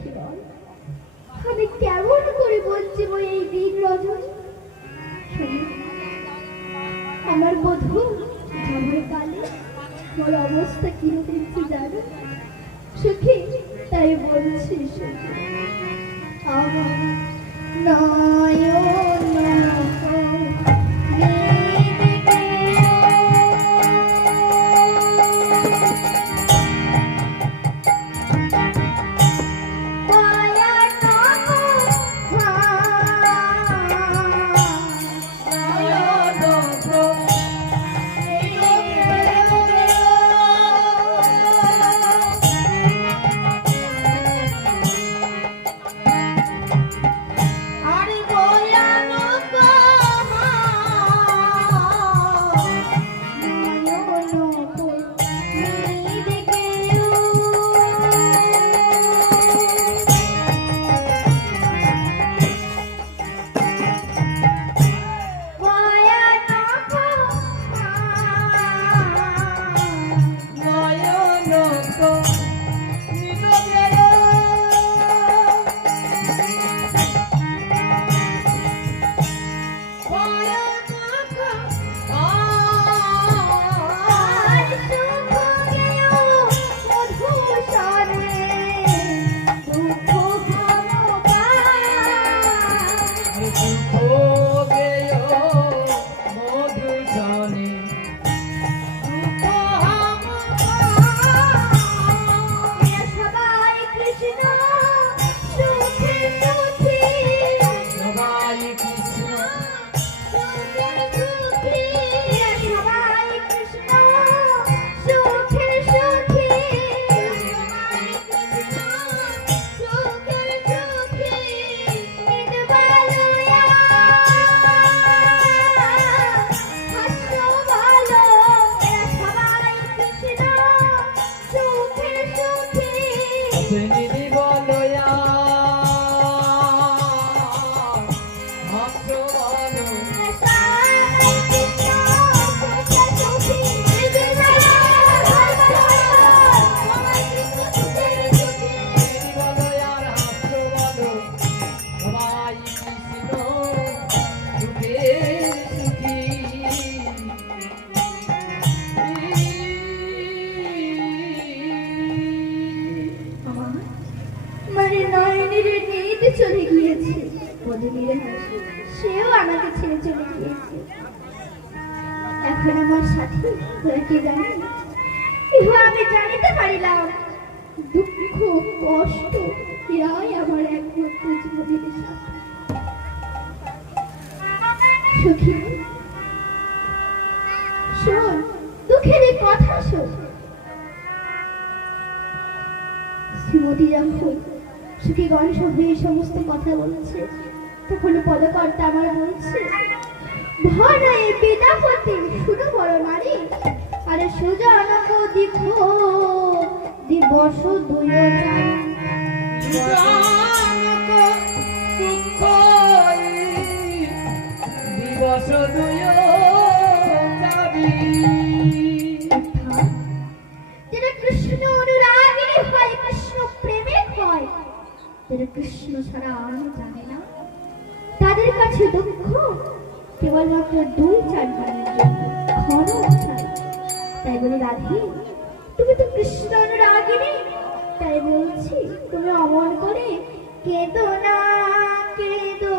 সখী বল, আমি কেমন করে বলছি এই দিন রজনী? আমার বধূ আমার কালে ওর অবস্থা কিরকম একটু জানো সখী? তাই বলছি সখী, আমার নয়ন চলে গিয়েছে, সেও আমাকে ছেড়ে চলে গিয়েছে। এখন আমার সাথে কে জানে, ইহা আমি জানিতে পারিলাম দুঃখ কষ্ট এরাই আমার একমাত্র জীবনের সাথে। সখী শোন, দুঃখের এই কথা শোন। শ্রীমতী যখন সুখী গণেশ এই সমস্ত কথা বলছে, তখন পদকর্তা আমার বলছে, ভয় পিতা হতে শুরু বড় নারী, আরে সুজনক দিখ দিবস দুই দিবস দুই যেটা কৃষ্ণ অনুরাগিনী হয়, কৃষ্ণ প্রেমিক হয়, কৃষ্ণ ছাড়া আর জানে না, তাদের কাছে দুঃখ কেবলমাত্র 2-4 দিনের জন্য, খরচ চাই। তাই বলে রাধে, তুমি তো কৃষ্ণ অনুরাগিনী, তাই বলছি তুমি অমন করে কেঁদো না, কেঁদো